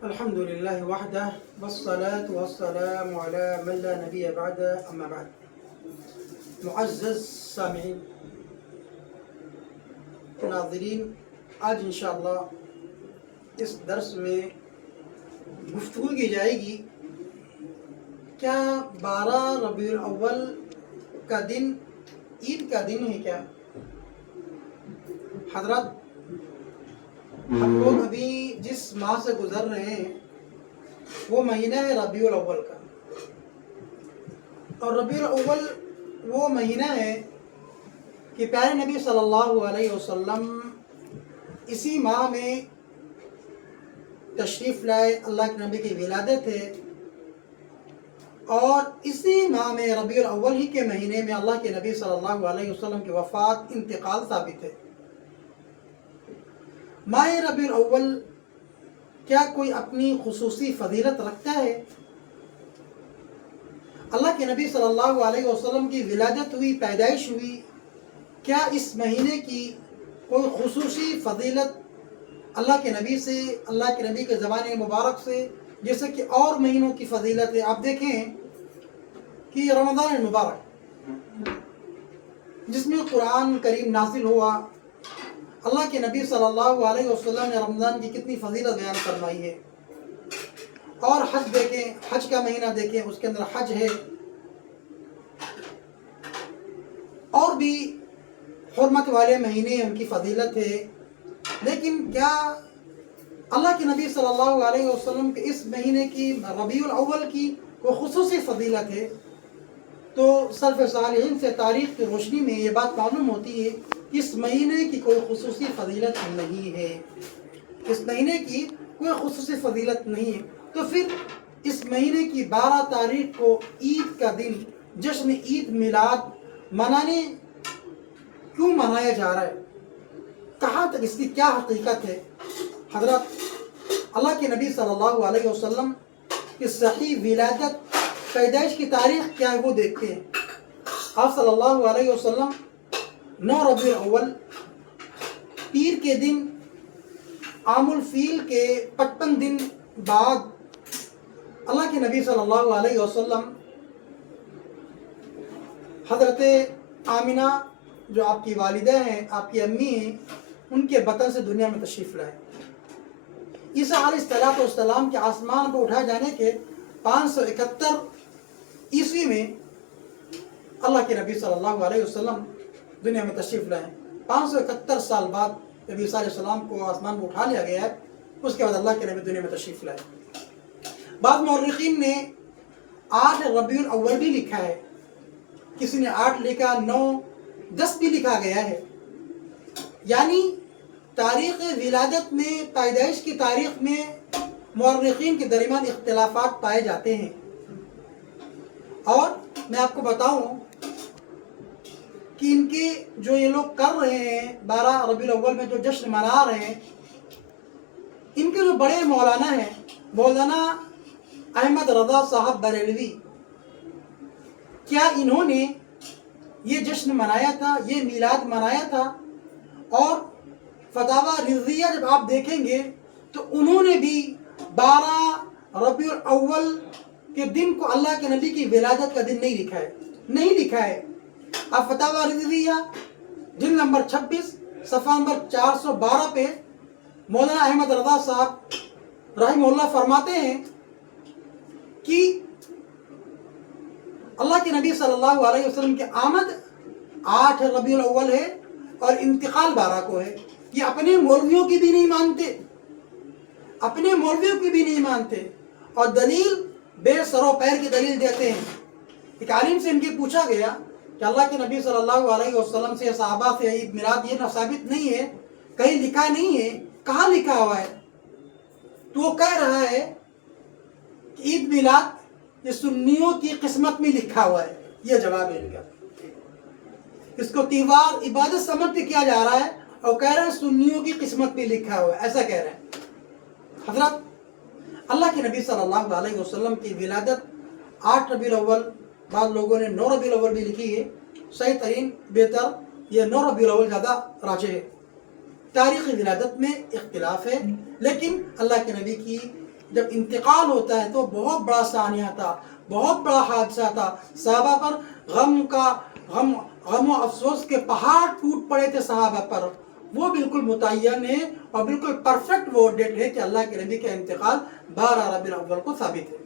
الحمد لله وحده والصلاة والسلام على من لا نبي بعده أما بعد. معزز سامعین ناظرین، آج انشاءاللہ اس درس میں گفتگو کی جائے گی کیا 12 ربیع الاول کا دن عید کا دن ہے کیا؟ حضرات، ہم لوگ ابھی جس ماہ سے گزر رہے ہیں وہ مہینہ ہے ربیع الاول کا، اور ربیع الاول وہ مہینہ ہے کہ پیارے نبی صلی اللہ علیہ وسلم اسی ماہ میں تشریف لائے، اللہ کے نبی کی ولادت ہے، اور اسی ماہ میں ربیع الاول ہی کے مہینے میں اللہ کے نبی صلی اللہ علیہ وسلم کی وفات، انتقال ثابت ہے۔ ماہ ربیع الاول کیا کوئی اپنی خصوصی فضیلت رکھتا ہے؟ اللہ کے نبی صلی اللہ علیہ وسلم کی ولادت ہوئی، پیدائش ہوئی، کیا اس مہینے کی کوئی خصوصی فضیلت اللہ کے نبی سے، اللہ کے نبی کے زبان مبارک سے جیسے کہ اور مہینوں کی فضیلت ہے؟ آپ دیکھیں کہ رمضان المبارک جس میں قرآن کریم نازل ہوا، اللہ کے نبی صلی اللہ علیہ وسلم نے رمضان کی کتنی فضیلت بیان فرمائی ہے۔ اور حج دیکھیں، حج کا مہینہ دیکھیں، اس کے اندر حج ہے، اور بھی حرمت والے مہینے ان کی فضیلت ہے۔ لیکن کیا اللہ کے نبی صلی اللہ علیہ وسلم کے اس مہینے کی ربیع الاول کی کوئی خصوصی فضیلت ہے؟ تو سلف صالحین سے تاریخ کی روشنی میں یہ بات معلوم ہوتی ہے کہ اس مہینے کی کوئی خصوصی فضیلت نہیں ہے، اس مہینے کی کوئی خصوصی فضیلت نہیں ہے۔ تو پھر اس مہینے کی 12 تاریخ کو عید کا دن، جشن عید میلاد منانے کیوں منایا جا رہا ہے؟ کہاں تک اس کی کیا حقیقت ہے؟ حضرات، اللہ کے نبی صلی اللہ علیہ وسلم کی صحیح ولادت، پیدائش کی تاریخ کیا ہے وہ دیکھتے ہیں۔ آپ صلی اللہ علیہ وسلم 9 ربیع الاول پیر کے دن، عام الفیل کے 55 دن بعد اللہ کے نبی صلی اللہ علیہ وسلم حضرت آمنہ جو آپ کی والدہ ہیں، آپ کی امی ہیں، ان کے بطن سے دنیا میں تشریف لائے۔ عیسیٰ علیہ السلام کے آسمان پر اٹھائے جانے کے 571 عیسوی میں اللہ کے نبی صلی اللہ علیہ وسلم دنیا میں تشریف لائے۔ 571 سال بعد نبی عیسیٰ علیہ السلام کو آسمان پر اٹھا لیا گیا ہے، اس کے بعد اللہ کے نبی دنیا میں تشریف لائے۔ بعض مورخین نے 8 ربیع الاول بھی لکھا ہے، کسی نے 8 لکھا، 9، 10 بھی لکھا گیا ہے۔ یعنی تاریخ ولادت میں، پیدائش کی تاریخ میں مورخین کے درمیان اختلافات پائے جاتے ہیں۔ اور میں آپ کو بتاؤں کہ ان کے جو یہ لوگ کر رہے ہیں 12 ربیع الاول میں جو جشن منا رہے ہیں، ان کے جو بڑے مولانا ہیں، مولانا احمد رضا صاحب بریلوی، کیا انہوں نے یہ جشن منایا تھا، یہ میلاد منایا تھا؟ اور فتاویٰ رضویہ جب آپ دیکھیں گے تو انہوں نے بھی 12 ربیع الاول کے دن کو اللہ کے نبی کی ولادت کا دن نہیں لکھا ہے۔ آپ فتاویٰ رضویہ جلد نمبر 26 صفحہ نمبر 412 پہ مولانا احمد رضا صاحب رحمہ اللہ فرماتے ہیں کہ اللہ کے نبی صلی اللہ علیہ وسلم کی آمد 8 ربیع الاول ہے اور انتقال 12 کو ہے۔ یہ اپنے مولویوں کی بھی نہیں مانتے، اور دلیل بے سر و پیر کی دلیل دیتے ہیں۔ ایک عالم سے ان کی پوچھا گیا کہ اللہ کے نبی صلی اللہ علیہ وسلم سے، صحابہ سے عید میلاد یہ ثابت نہیں ہے، کہیں لکھا نہیں ہے، کہاں لکھا ہوا ہے؟ تو وہ کہہ رہا ہے کہ عید میلاد یہ سنیوں کی قسمت میں لکھا ہوا ہے۔ یہ جواب ہے ان کا۔ اس کو تیوار عبادت سمجھ کے کیا جا رہا ہے، اور کہہ رہے ہیں سنیوں کی قسمت میں لکھا ہوا ہے، ایسا کہہ رہے ہیں۔ حضرت، اللہ کے نبی صلی اللہ علیہ وسلم کی ولادت 8 ربیع الاول، بعض لوگوں نے 9 ربیع الاول بھی لکھی ہے، صحیح ترین بہتر یہ 9 ربیع الاول زیادہ راجح ہے۔ تاریخ ولادت میں اختلاف ہے، لیکن اللہ کے نبی کی جب انتقال ہوتا ہے تو بہت بڑا سانیہ تھا، بہت بڑا حادثہ تھا، صحابہ پر غم و افسوس کے پہاڑ ٹوٹ پڑے تھے صحابہ پر. وہ بالکل متعین ہے اور بالکل پرفیکٹ وہ ڈیٹ ہے کہ اللہ کے نبی کا انتقال 12 ربیع الاول کو ثابت ہے.